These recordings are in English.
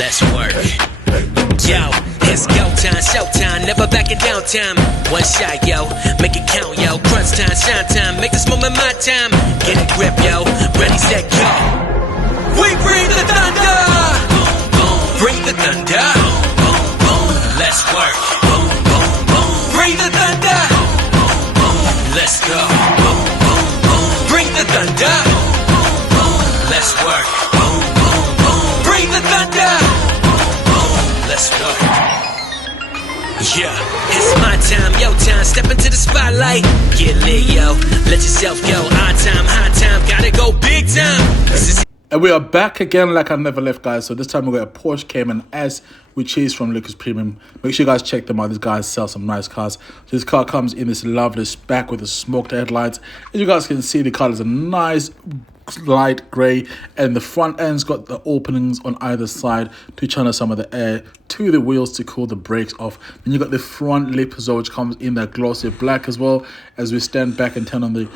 Let's work. Yo, it's go time, showtime, never backing down time. One shot, yo, make it count, yo. Crunch time, shine time, make this moment my time. Get a grip, yo, ready, set, go. We bring the thunder. Bring the thunder. Let's work. Bring the thunder. Let's go. Bring the thunder. Let's work. Bring the thunder. Let's go. Yeah, it's my time, yo time. Step into the spotlight. Get lit, yo. Let yourself go. Our time, high time. Gotta go big time. And we are back again like I never left, guys. So this time we got a Porsche Cayman S, which is from Lucas Premium. Make sure you guys check them out. These guys sell some nice cars. So this car comes in this lovely spec with the smoked headlights. As you guys can see, the car is a nice light grey, and the front end's got the openings on either side to channel some of the air to the wheels to cool the brakes off. Then you got the front lip as well, which comes in that glossy black as well. As we stand back and turn on the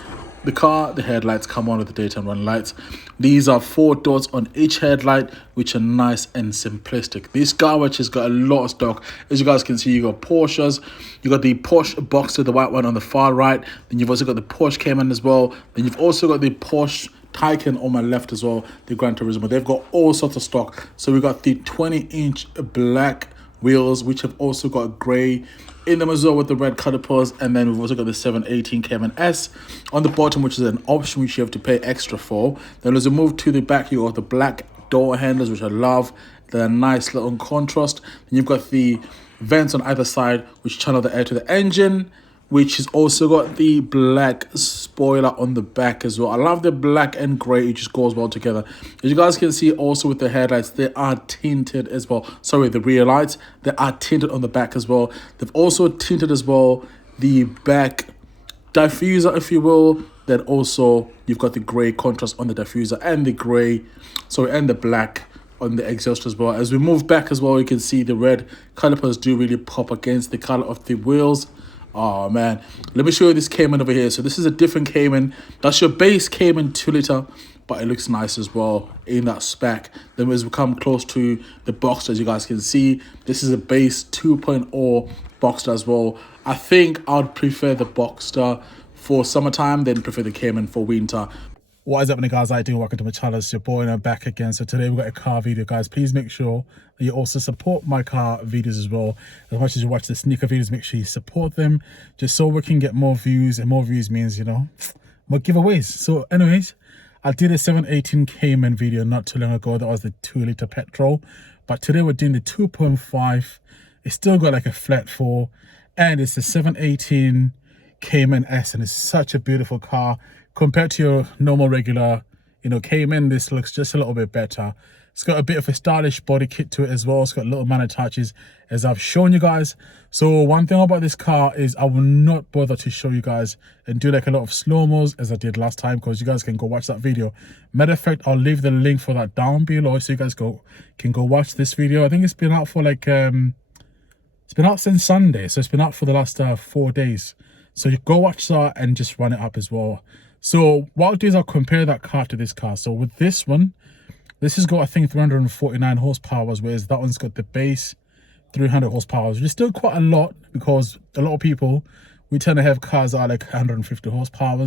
car, the headlights come on with the daytime running lights. These are 4 dots on each headlight, which are nice and simplistic. This car which has got a lot of stock. As you guys can see, you got Porsches, you got the Porsche Boxster, the white one on the far right. Then you've also got the Porsche Cayman as well. Then you've also got the Porsche Taycan on my left as well, the Gran Turismo. They've got all sorts of stock. So we got the 20-inch black wheels, which have also got grey in them as well with the red calipers. And then we've also got the 718 Cayman S on the bottom, which is an option which you have to pay extra for. Then as we move to the back, you got the black door handles, which I love. They're a nice little contrast. Then you've got the vents on either side, which channel the air to the engine, which has also got the black spoiler on the back as well. I love the black and grey, it just goes well together. As you guys can see, also with the headlights, they are tinted as well. Sorry, the rear lights, they are tinted on the back as well. They've also tinted as well the back diffuser, if you will. Then also you've got the grey contrast on the diffuser and the grey, sorry, and the black on the exhaust as well. As we move back as well, you can see the red calipers do really pop against the color of the wheels. Oh man, let me show you this Cayman over here. So this is a different Cayman. That's your base Cayman 2-liter, but it looks nice as well in that spec. Then as we come close to the Boxster, as you guys can see, this is a base 2.0 Boxster as well. I think I'd prefer the Boxster for summertime than prefer the Cayman for winter. What is happening, guys? How you doing? Welcome to my channel. It's your boy and I'm back again. So today we've got a car video, guys. Please make sure that you also support my car videos as well. As much as you watch the sneaker videos, make sure you support them just so we can get more views, and more views means, you know, more giveaways. So anyways, I did a 718 Cayman video not too long ago. That was the 2-liter petrol, but today we're doing the 2.5. It's still got like a flat 4, and it's the 718 Cayman S, and it's such a beautiful car. Compared to your normal regular, you know, Cayman, this looks just a little bit better. It's got a bit of a stylish body kit to it as well. It's got little minor touches, as I've shown you guys. So one thing about this car is I will not bother to show you guys and do like a lot of slow-mos as I did last time, because you guys can go watch that video. Matter of fact, I'll leave the link for that down below so you guys can go watch this video. I think it's been out for like, it's been out since Sunday. So it's been out for the last 4 days. So you go watch that and just run it up as well. So what I'll do is I'll compare that car to this car. So with this one, this has got, I think, 349 horsepower, whereas that one's got the base 300 horsepower, which is still quite a lot, because a lot of people, we tend to have cars that are like 150 horsepower.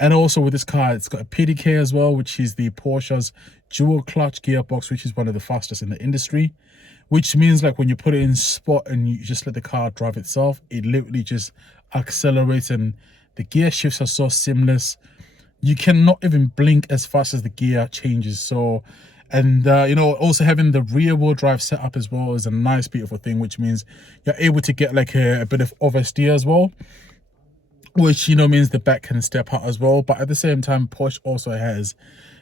And also with this car, it's got a PDK as well, which is the Porsche's dual clutch gearbox, which is one of the fastest in the industry. Which means like when you put it in spot and you just let the car drive itself, it literally just accelerates, and the gear shifts are so seamless. You cannot even blink as fast as the gear changes. So, and you know, also having the rear wheel drive setup as well is a nice, beautiful thing, which means you're able to get like a bit of oversteer as well, which, you know, means the back can step out as well. But at the same time, Porsche also has,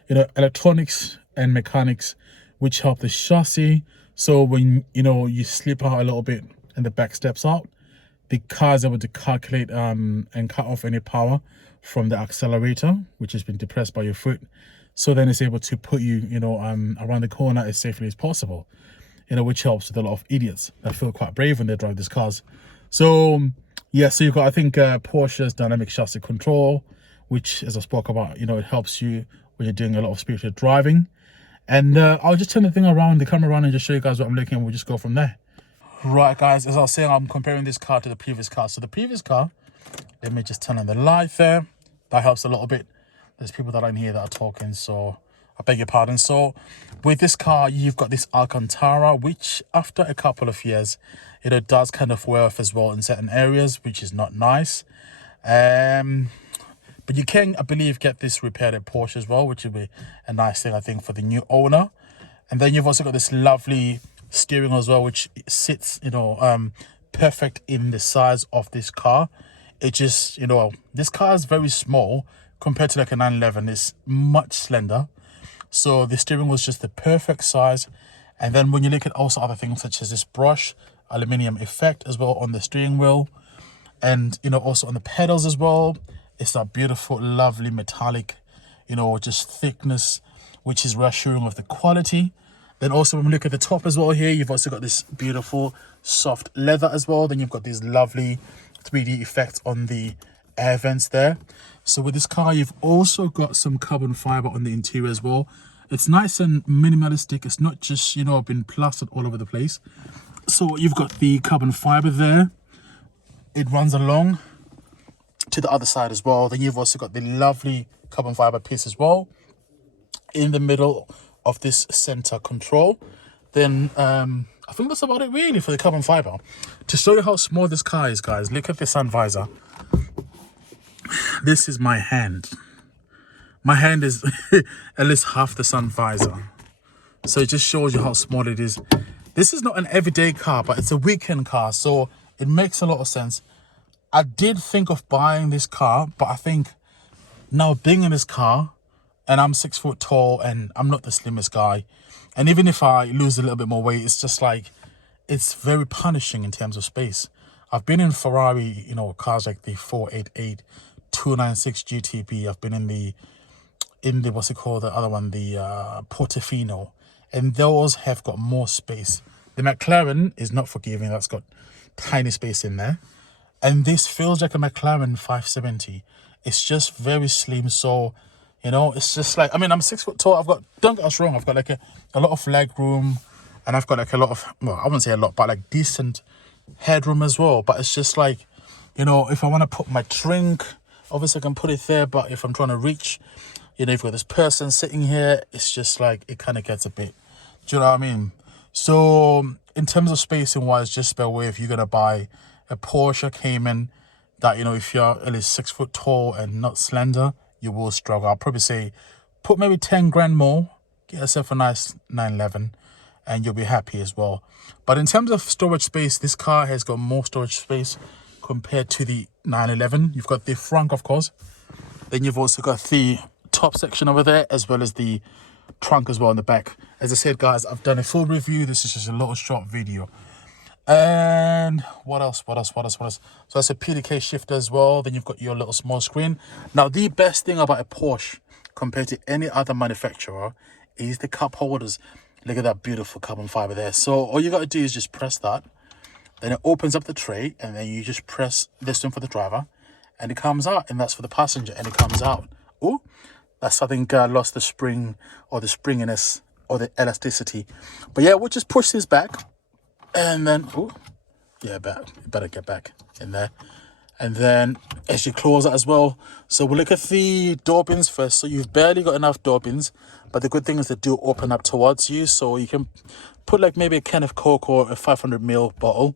you know, electronics and mechanics which help the chassis. So when, you know, you slip out a little bit and the back steps out, the car is able to calculate and cut off any power from the accelerator, which has been depressed by your foot. So then it's able to put you, you know, around the corner as safely as possible, you know, which helps with a lot of idiots that feel quite brave when they drive these cars. So yeah, so you've got, I think, Porsche's dynamic chassis control, which, as I spoke about, you know, it helps you when you're doing a lot of spirited driving. And I'll just turn the thing around, the camera around, and just show you guys what I'm looking at. We'll just go from there. Right, guys, as I was saying, I'm comparing this car to the previous car. So the previous car, let me just turn on the light there. That helps a little bit. There's people that are in here that are talking, so I beg your pardon. So with this car, you've got this Alcantara, which after a couple of years, it does kind of wear off as well in certain areas, which is not nice. But you can, I believe, get this repaired at Porsche as well, which would be a nice thing, I think, for the new owner. And then you've also got this lovely steering as well, which sits, perfect in the size of this car. It just, this car is very small compared to like a 911. It's much slender. So the steering was just the perfect size. And then when you look at also other things such as this brush aluminium effect as well on the steering wheel, and also on the pedals as well, it's that beautiful, lovely metallic, just thickness, which is reassuring of the quality. Then also when we look at the top as well here, you've also got this beautiful soft leather as well. Then you've got these lovely 3D effects on the air vents there. So with this car, you've also got some carbon fiber on the interior as well. It's nice and minimalistic. It's not just, been plastered all over the place. So you've got the carbon fiber there. It runs along to the other side as well. Then you've also got the lovely carbon fiber piece as well in the middle of this center control. Then I think that's about it really for the carbon fiber. To show you how small this car is, guys, look at the sun visor. This is my hand. My hand is at least half the sun visor. So it just shows you how small it is. This is not an everyday car, but it's a weekend car, so it makes a lot of sense. I did think of buying this car, but I think now being in this car, and I'm 6 foot tall and I'm not the slimmest guy, and even if I lose a little bit more weight, it's just like, it's very punishing in terms of space. I've been in Ferrari, cars like the 488, 296 GTB. I've been in the what's it called, the other one, the Portofino, and those have got more space. The McLaren is not forgiving. That's got tiny space in there. And this feels like a McLaren 570. It's just very slim. So, it's just like, I'm 6 foot tall. Don't get us wrong, I've got like a lot of leg room, and I've got like a lot of, well, I wouldn't say a lot, but like decent headroom as well. But it's just like, if I want to put my drink, obviously I can put it there. But if I'm trying to reach, if you've got this person sitting here, it's just like, it kind of gets a bit, do you know what I mean? So in terms of spacing wise, just bear with, if you're going to buy a Porsche Cayman that, if you're at least 6 foot tall and not slender, you will struggle. I'll probably say put maybe 10 grand more, get yourself a nice 911, and you'll be happy as well. But in terms of storage space, this car has got more storage space compared to the 911. You've got the front, of course. Then you've also got the top section over there, as well as the trunk as well in the back. As I said, guys, I've done a full review. This is just a little short video. And what else? So that's a PDK shifter as well. Then you've got your little small screen. Now, the best thing about a Porsche compared to any other manufacturer is the cup holders. Look at that beautiful carbon fiber there. So all you got to do is just press that. Then it opens up the tray, and then you just press this one for the driver, and it comes out, and that's for the passenger, and it comes out. Oh, that's, I think, lost the spring or the springiness or the elasticity. But yeah, we'll just push this back. And then, better get back in there. And then as you close it as well. So we'll look at the door bins first. So you've barely got enough door bins, but the good thing is they do open up towards you. So you can put like maybe a can of Coke or a 500ml bottle.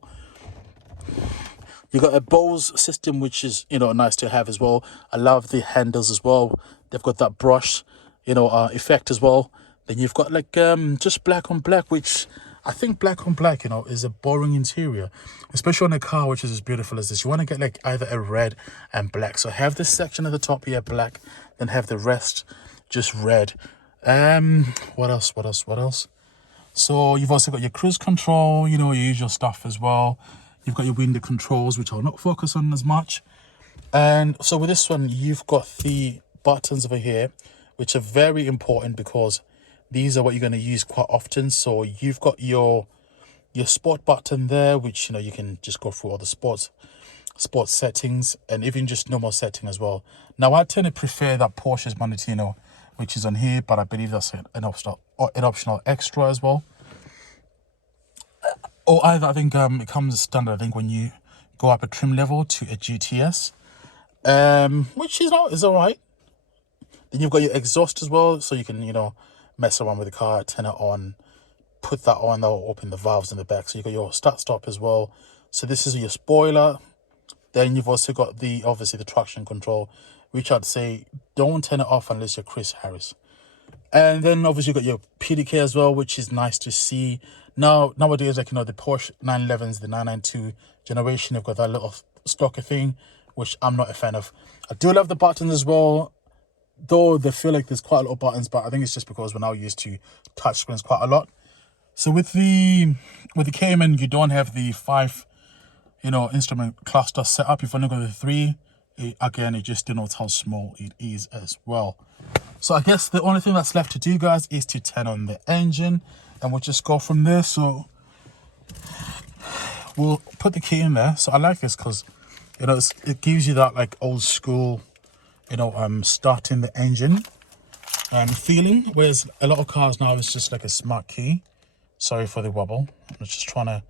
You got a Bose system, which is, nice to have as well. I love the handles as well. They've got that brush, effect as well. Then you've got like just black on black, which I think black on black, is a boring interior, especially on a car which is as beautiful as this. You want to get like either a red and black. So have this section at the top here black, then have the rest just red. What else? So you've also got your cruise control, your usual stuff as well. You've got your window controls, which I'll not focus on as much. And so with this one, you've got the buttons over here, which are very important because these are what you're going to use quite often. So you've got your sport button there, which, you can just go through all the sports settings, and even just normal setting as well. Now, I tend to prefer that Porsche's Monotino which is on here, but I believe that's an optional extra as well. Or either, I think it comes standard, I think, when you go up a trim level to a GTS, which is all right. Then you've got your exhaust as well, so you can, mess around with the car, turn it on, put that on, that will open the valves in the back. So you've got your start stop as well. So this is your spoiler. Then you've also got obviously the traction control, which I'd say don't turn it off unless you're Chris Harris. And then obviously you've got your PDK as well, which is nice to see. Nowadays, like, the Porsche 911s, the 992 generation, they've got that little stocker thing, which I'm not a fan of. I do love the buttons as well, though they feel like there's quite a lot of buttons, but I think it's just because we're now used to touchscreens quite a lot. So with the Cayman, you don't have the 5, instrument cluster set up. You've only got the 3. It just denotes how small it is as well. So I guess the only thing that's left to do, guys, is to turn on the engine, and we'll just go from there. So we'll put the key in there. So I like this because, it gives you that like old school, starting the engine feeling, whereas a lot of cars now it's just like a smart key. Sorry for the wobble. I'm just trying to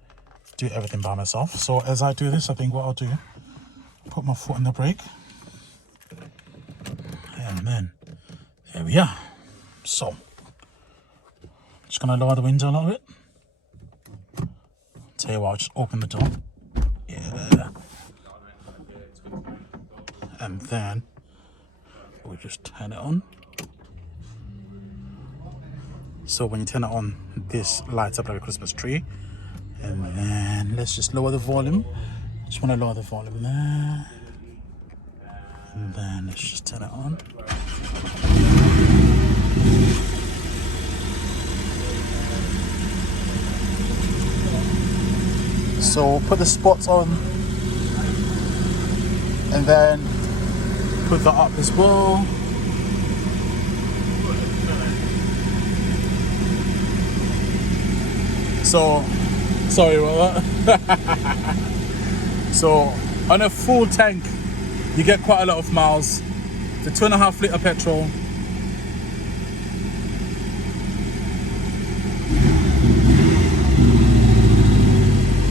do everything by myself. So as I do this, I think what I'll do, put my foot on the brake, and then there we are. So just gonna lower the window a little bit. Tell you what, I'll just open the door. Yeah. And then we'll just turn it on. So when you turn it on, this lights up like a Christmas tree. And then let's just lower the volume. Just want to lower the volume there. And then let's just turn it on. So put the spots on. And then put that up as well. So, sorry about that. So, on a full tank, you get quite a lot of miles. It's a 2.5 litre petrol.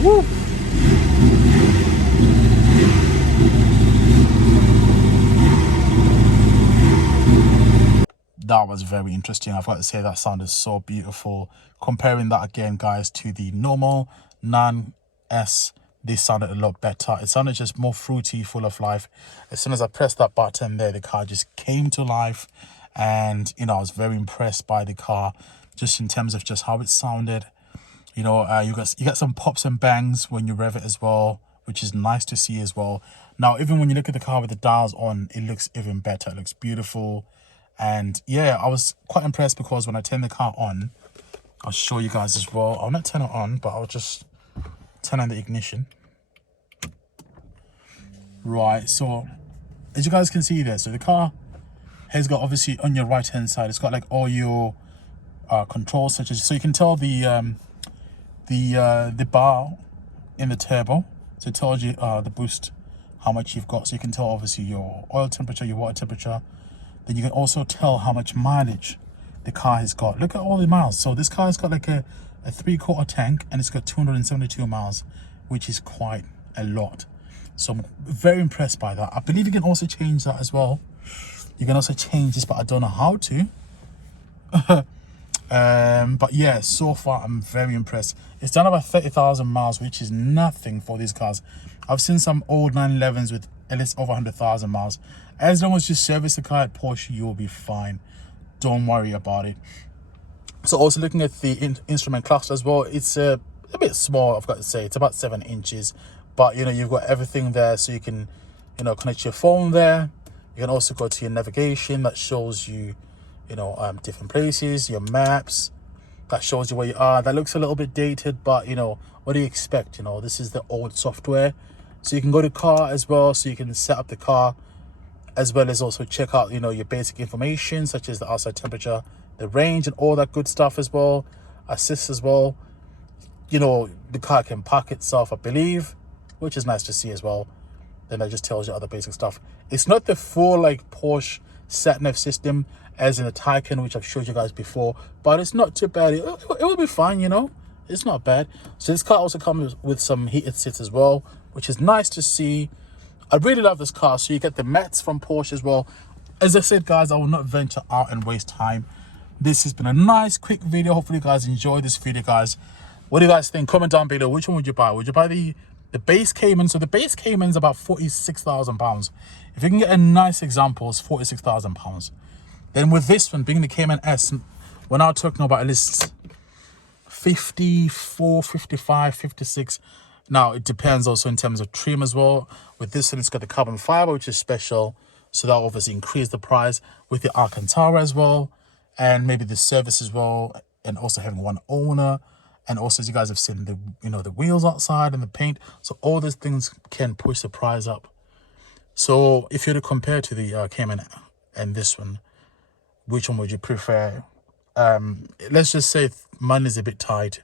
Woo! That was very interesting. I've got to say that sounded so beautiful. Comparing that again, guys, to the normal 9S, this sounded a lot better. It sounded just more fruity, full of life. As soon as I pressed that button there, the car just came to life. And, I was very impressed by the car, just in terms of just how it sounded. You get some pops and bangs when you rev it as well, which is nice to see as well. Now, even when you look at the car with the dials on, it looks even better. It looks beautiful. And yeah, I was quite impressed because when I turn the car on, I'll show you guys as well. I'll not turn it on, but I'll just turn on the ignition. Right, so as you guys can see there, so the car has got, obviously on your right hand side, it's got like all your controls, such as, so you can tell the bar in the turbo, so it tells you the boost, how much you've got. So you can tell obviously your oil temperature, your water temperature. Then you can also tell how much mileage the car has got. Look at all the miles. So this car has got like a 3/4 tank, and it's got 272 miles, which is quite a lot. So I'm very impressed by that. I believe you can also change that as well. You can also change this, but I don't know how to. But yeah, so far I'm very impressed. It's done about 30,000 miles, which is nothing for these cars. I've seen some old 911s with at least over 100,000 miles. As long as you service the car at Porsche, you'll be fine. Don't worry about it. So also looking at the instrument cluster as well, it's a bit small, I've got to say. It's about 7 inches, but you've got everything there, so you can connect your phone there. You can also go to your navigation that shows you different places, your maps that shows you where you are. That looks a little bit dated, but what do you expect? This is the old software. So you can go to car as well, so you can set up the car, as well as also check out your basic information, such as the outside temperature, the range, and all that good stuff as well. Assist as well. The car can park itself, I believe, which is nice to see as well. Then that just tells you other basic stuff. It's not the full like Porsche sat-nav system as in the Taycan, which I've showed you guys before, but it's not too bad. It will be fine, you know. It's not bad. So this car also comes with some heated seats as well, which is nice to see. I really love this car. So you get the mats from Porsche as well. As I said, guys, I will not venture out and waste time. This has been a nice quick video. Hopefully you guys enjoyed this video, guys. What do you guys think? Comment down below. Which one would you buy? Would you buy the base Cayman? So the base Cayman is about £46,000. If you can get a nice example, it's £46,000. Then with this one being the Cayman S, we're now talking about at least 54, 55, 56. Now it depends also in terms of trim as well. With this one, it's got the carbon fiber, which is special, so that obviously increased the price. With the Alcantara as well, and maybe the service as well, and also having one owner, and also as you guys have seen, the the wheels outside and the paint. So all these things can push the price up. So if you were to compare to the Cayman and this one, which one would you prefer? Let's just say money's a bit tight.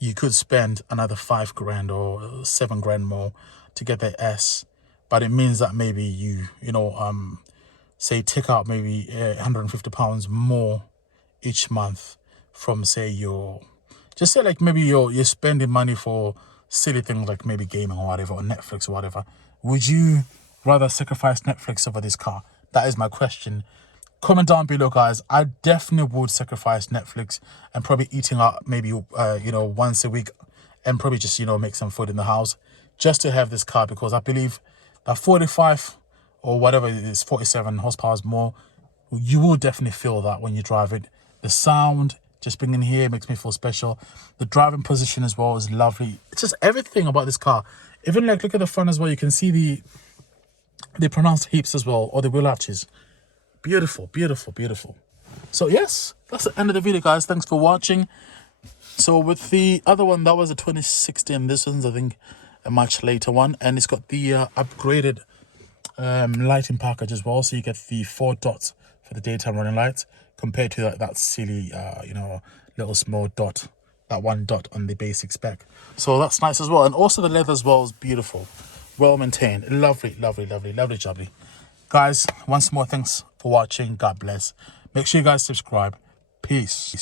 You could spend another £5,000 or £7,000 more to get the S, but it means that maybe you say take out maybe £150 more each month from, say, just say like maybe you're spending money for silly things like maybe gaming or whatever, or Netflix or whatever. Would you rather sacrifice Netflix over this car? That is my question. Comment down below, guys. I definitely would sacrifice Netflix and probably eating out maybe once a week, and probably just make some food in the house just to have this car, because I believe that 45 or whatever it is, 47 horsepower more, you will definitely feel that when you drive it. The sound just being in here makes me feel special. The driving position as well is lovely. It's just everything about this car. Even like look at the front as well. You can see the pronounced heaps as well, or the wheel arches. Beautiful, beautiful, beautiful. So yes, that's the end of the video, guys. Thanks for watching. So with the other one, that was a 2016. This one's, I think, a much later one, and it's got the upgraded lighting package as well. So you get the 4 dots for the daytime running lights compared to that silly little small dot, that 1 dot on the basic spec. So that's nice as well. And also the leather as well is beautiful, well maintained, lovely, lovely, lovely, lovely, jubbly. Guys, once more, thanks for watching. God bless. Make sure you guys subscribe. Peace.